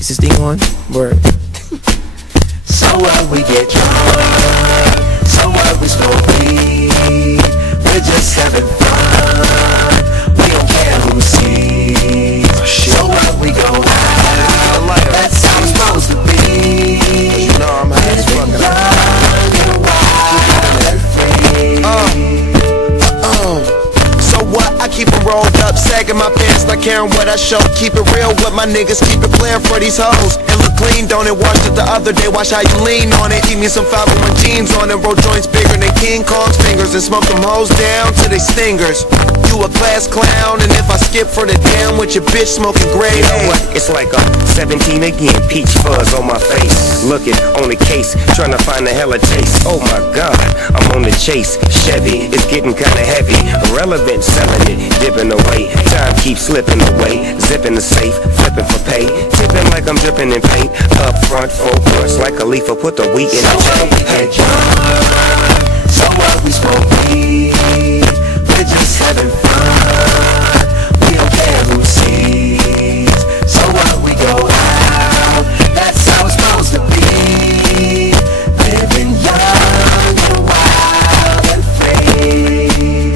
Is this thing on? Word. So what, we get drunk. So what, we smoke weed. We're just having fun. We don't care who sees. So what, we go out. That's how it's supposed to be. You know I'm high as fuck. So what? I keep it rolled up, sagging my pants, not caring what I show. Keep it real with my niggas, keep it playing for these hoes. And look clean, don't it? Watched it the other day, watch how you lean on it. Eat me some 501 jeans on it, roll joints bigger than King Kong's fingers, and smoke them hoes down to they stingers. You a class clown, and if I skip for the damn with your bitch smoking gray. You know what? It's like 17 again, peach fuzz on my face. Looking on the case, trying to find a hella taste. Oh my God, I'm on the chase. Chevy, it's getting kinda heavy. Irrelevant, selling it, dipping away. Time keeps slipping away. Zipping the safe, flipping for pay. Tipping like I'm dripping in paint. Up front, focus like a leaf. Put the wheat in the chain. Hey, drunk. So what, we smoke weed. We're just having fun. We don't care who sees. So what, we go out. That's how it's supposed to be. Living young and wild and free.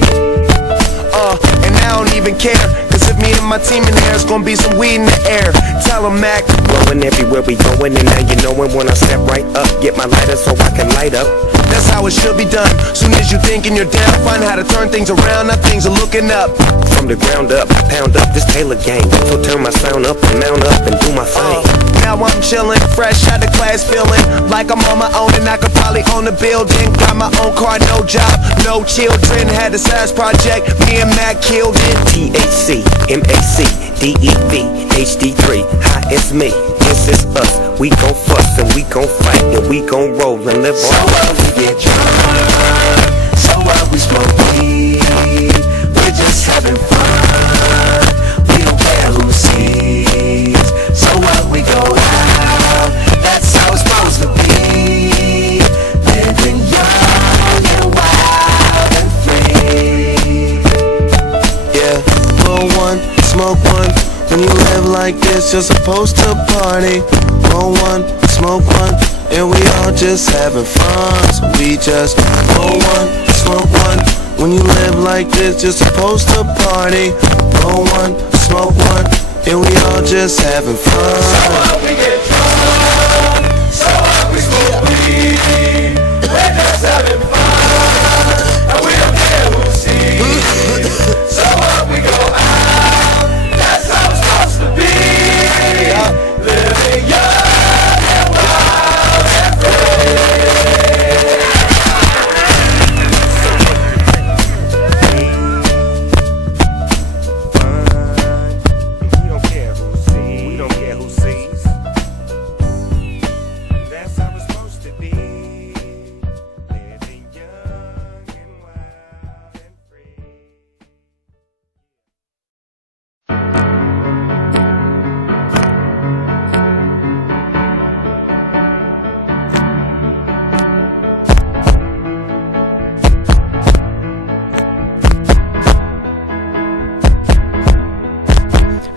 And I don't even care, cause if me and my team in there, it's gonna be some weed in the air. Tell 'em, Mac. Blowing everywhere we going, and now you knowin' when I step right up. Get my lighter so I can light up. That's how it should be done. Soon as you thinking you're down, find how to turn things around. Now things are looking up. From the ground up, pound up this Taylor gang. So turn my sound up and mount up and do my thing. Now I'm chillin', fresh out of class, feeling like I'm on my own and I could probably own a building. Got my own car, no job, no children. Had a size project, me and Mac killed it. THC, MAC, DEV, HD3, hi, it's me. This is us. We gon' fuss and we gon' fight and we gon' roll and live on. So what, we get drunk. So what, we smoke weed. We're just having fun. We don't care who sees. So what, we go out. That's how it's supposed to be. Living young and wild and free. Yeah, roll one, smoke one. When you live like this, you're supposed to party. Roll one, smoke one, and we all just having fun. So we just roll one, smoke one. When you live like this, you're supposed to party. Roll one, smoke one, and we all just having fun. So what, we get drunk. So what, we smoke weed. We're just having fun. And we don't care who sees. So what, we go out. That's how it's supposed to be. Living young and wild and free. We don't care who sees. We don't care who sees. That's how it's supposed to be. Living young and wild and free.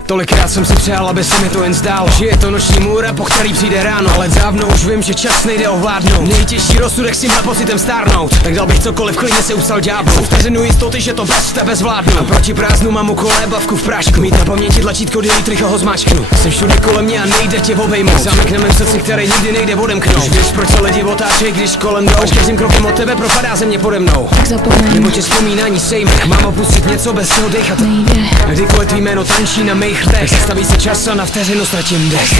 Tolikrát jsem si přál, aby se mi to jen zdálo, že je to noční můra, po který přijde ráno. Ale dávno už vím, že čas nejde ovládnout. Nejtěžší rozsudek s tímhle pocitem stárnout. Tak dal bych cokoliv, klidně se ustal ďáblu. Vteřinu jistoty, že to bez tebe zvládnu. A proti prázdnu mám u kole bavku v prášku. Mít na paměti tlačítko delete, rychle ho zmáčknu. Jsem všude kolem mě a nejde tě obejmout. Zámek na mém srdci, který nikdy nejde odemknout. Už víš, proč se lidi otáčejí, když kolem jdou. Až každým krokem od tebe propadá země pode mnou. Tak zapomeň. Mimo tě vzpomínání sejme. Mám opustit něco, bez čeho dechat Nejde. Kdykoliv tvý jméno tančí na mých chrtech, zastaví se čas a na vteřinu ztratím dech.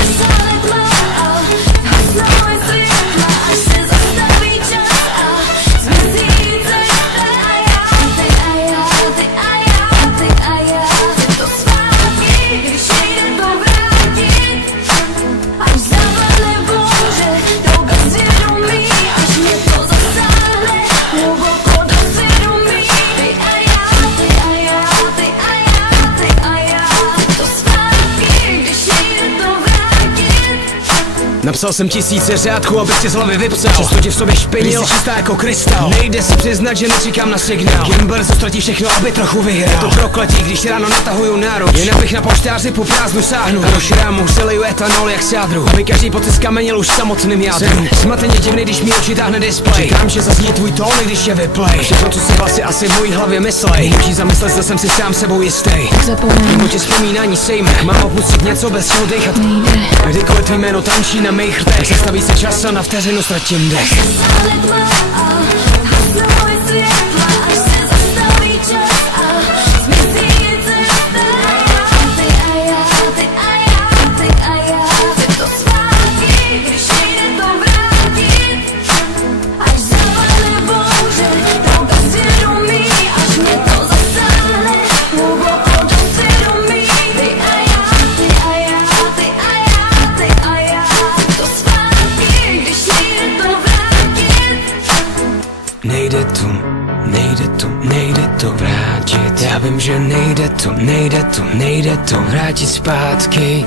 Napsal jsem tisíce řádků, abych tě z hlavy vypsal. Přesto tě v sobě špinil, jsi čistá jako krystal. Nejde si přiznat, že nečekám na signál. Jen brzo ztratí všechno, aby trochu vyhrál. Je to prokletí, když ráno natahuju náruč. Jen abych na poštáři po prázdnu sáhnu. A do šrámu seleju etanol jak sádru. Aby každý pocit skamenil už samotným jádrem. Smateně divný, když mi oči táhne display. Říkám, že zazní tvůj tón, když je vyplay. Všechno, co si vlastně asi v mojí hlavě myslej. Musí zamyslet, zda jsem si sám sebou jistý. Mimo tě vzpomínání sejme. Mám opustit něco, bez čeho dechat nejde. A kdykoliv tvý jméno tančí na mých rtech, zastaví se čas a na vteřinu ztratím dech. Nejde to vrátit. Já vím, že nejde to vrátit zpátky.